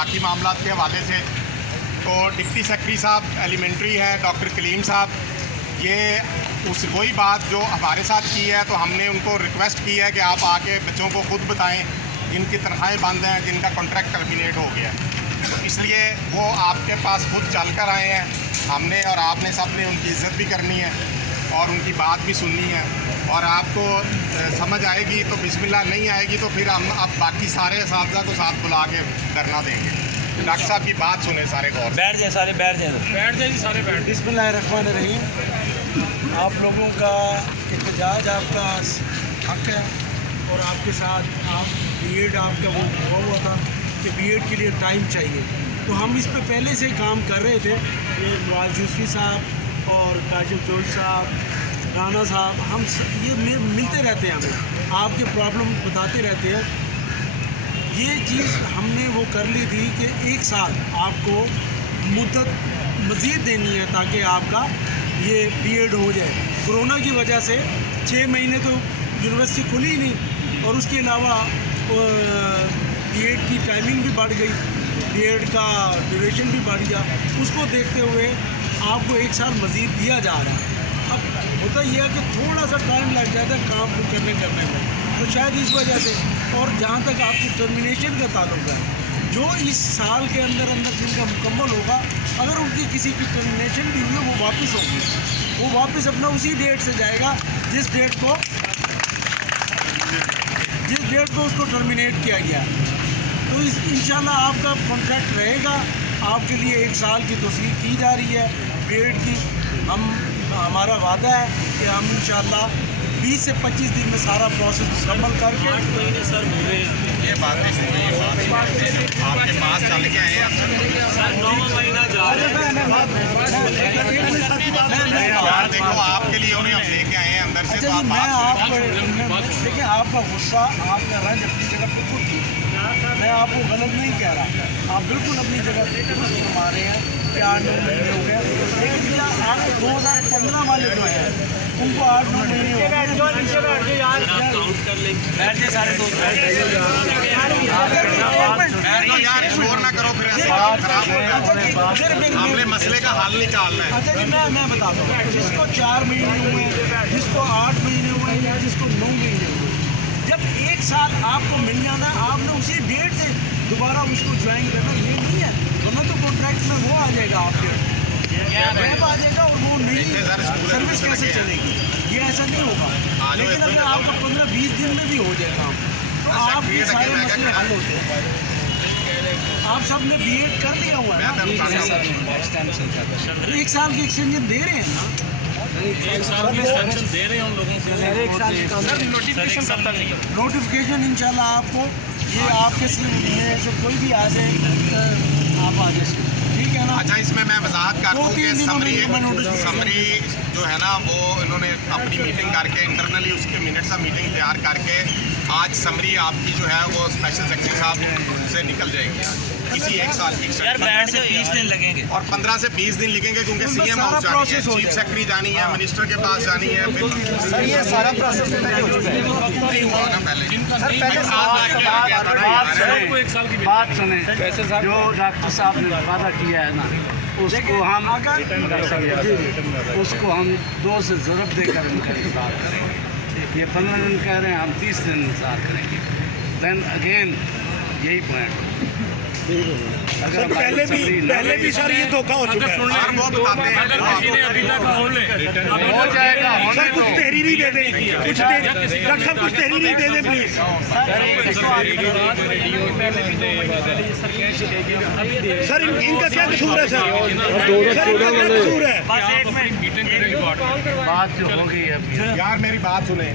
बाकी मामला के हवाले से, तो डिप्टी सेक्रेटरी साहब एलिमेंट्री है डॉक्टर कलीम साहब, ये वही बात जो हमारे साथ की है, तो हमने उनको रिक्वेस्ट की है कि आप आके बच्चों को खुद बताएं जिनकी तनख्वाहें बंद हैं, जिनका कॉन्ट्रैक्ट टर्मिनेट हो गया, तो इसलिए वो आपके पास खुद चल कर आए हैं। हमने और आपने सब ने उनकी इज़्ज़त भी करनी है और उनकी बात भी सुननी है, और आपको समझ आएगी तो बिस्मिल्लाह, नहीं आएगी तो फिर हम अब बाकी सारे असातिज़ा को साथ बुला के धरना देंगे। डॉक्टर साहब की बात सुने सारे गौर से। बैठ जाए सारे, बैठ जाए सारे बैठ। बिस्मिल्लाहिर्रहमानिर्रहीम। आप लोगों का एहतजाज आपका हक है, और आपके साथ आप बीएड आपका वो हुआ था कि बीएड के लिए टाइम चाहिए, तो हम इस पे पहले से काम कर रहे थे। ये नवाज यूसुफी साहब और काशिफ जोश साहब, राना साहब, हम ये मिलते रहते हैं, हमें आपके प्रॉब्लम बताते रहते हैं। ये चीज़ हमने वो कर ली थी कि 1 साल आपको मुद्दत मज़ीद देनी है ताकि आपका ये बीएड हो जाए। कोरोना की वजह से 6 महीने तो यूनिवर्सिटी खुली ही नहीं, और उसके अलावा बीएड की टाइमिंग भी बढ़ गई, बीएड का ड्यूरेशन भी बढ़ गया। उसको देखते हुए आपको 1 साल मज़ीद दिया जा रहा है। अब होता यह है कि थोड़ा सा टाइम लग जाता है काम को करने में, तो शायद इस वजह से। और जहाँ तक आपकी टर्मिनेशन का ताल्लुक है, जो इस साल के अंदर जिनका मुकम्मल होगा, अगर उनकी किसी की टर्मिनेशन भी हुई है, वो वापस होगी, वो वापस अपना उसी डेट से जाएगा जिस डेट को उसको टर्मिनेट किया गया। तो इस इंशाल्लाह आपका कॉन्ट्रैक्ट रहेगा। आपके लिए 1 साल की तौसीक की जा रही है बीएड की। हमारा वादा है कि हम इंशाल्लाह 20 से 25 दिन में सारा प्रोसेस मुकम्मल करके सर हो गए ये बातें आपके पास चल के आए हैं। 9वां महीना जा रहा है। यार देखो, आपके लिए उन्हें हम लेके आए हैं अंदर से। अच्छा जी, मैं देखिए आपका गुस्सा, आपका रंज अपनी जगह बिल्कुल ठीक है, मैं आपको गलत नहीं कह रहा, आप बिल्कुल अपनी जगह दुरुस्त फरमा रहे हैं कि 8-9 महीने हो गए, लेकिन क्या आप 2015 वाले जो हैं उनको 8-9 महीने हो गए। काउंट कर ले, बैठ जाए सारे दोस्त, यार शोर ना करो, फिर ऐसे काम खराब हो गया। हमने मसले का हल निकालना है। अच्छा जी, मैं बताता हूँ, जिसको 4 महीने हुए, जिसको 8 महीने हुए, या जिसको 9 महीने हुए, जब 1 साल आपको मिल जाना, आपने उसी डेट से दोबारा उसको ज्वाइन करना, ये नहीं है। वरना तो कॉन्ट्रैक्ट में वो आ जाएगा, आपके वेब आ जाएगा, और वो नहीं सर्विस कैसे चलेगी, ये ऐसा नहीं होगा। लेकिन अगर आपको 15-20 दिन में भी हो जाए काम, तो आपके सारे मसले हल होते हैं। आप सब ने बीएड कर लिया हुआ है ना, 1 साल की एक्सटेंशन दे रहे हैं ना, 1 साल की एक्सटेंशन दे रहे हैं उन लोगों को। 1 साल का नोटिफिकेशन कब तक निकल? नोटिफिकेशन इंशाल्लाह आपको, ये आपके में से कोई भी आ जाए, आप आ जाए, ठीक है ना। अच्छा, इसमें मैं वजाहत कर दूं कि 2-3 दिनों में समरी जो है ना, वो इन्होंने अपनी मीटिंग करके इंटरनली उसके मिनट्स ऑफ मीटिंग तैयार करके आज समरी आपकी जो है वो स्पेशल सेक्रेटरी साहब से निकल जाएगी किसी 1 साल की। यार बैठ से 20 दिन लगेंगे, और 15 से 20 दिन लिखेंगे, क्योंकि सीएम हाउस जानी है, चीफ सेक्रेटरी जानी है, मिनिस्टर के पास जानी है। सर ये सारा प्रोसेस नहीं हुआ ना पहले। बात सुने, जो डॉक्टर साहब ने वादा किया है ना, उसको हम 2 से ज़रूर देकर उनका इंतजार करेंगे। ये 15 दिन कह रहे हैं, हम 30 दिन इंतजार करेंगे। देन अगेन यही पॉइंट, अगर पहले भी सर ये धोखा हो चुका है। और वो बताते हैं अभी तक बोल हो जाएगा। सर कुछ तहरीरी दे दें, डॉक्टर साहब कुछ तहरीरी दे दें प्लीज। सर इनका क्या कसूर है सर? सर इनका क्या कसूर है? बात जो हो गई है, यार मेरी बात सुने,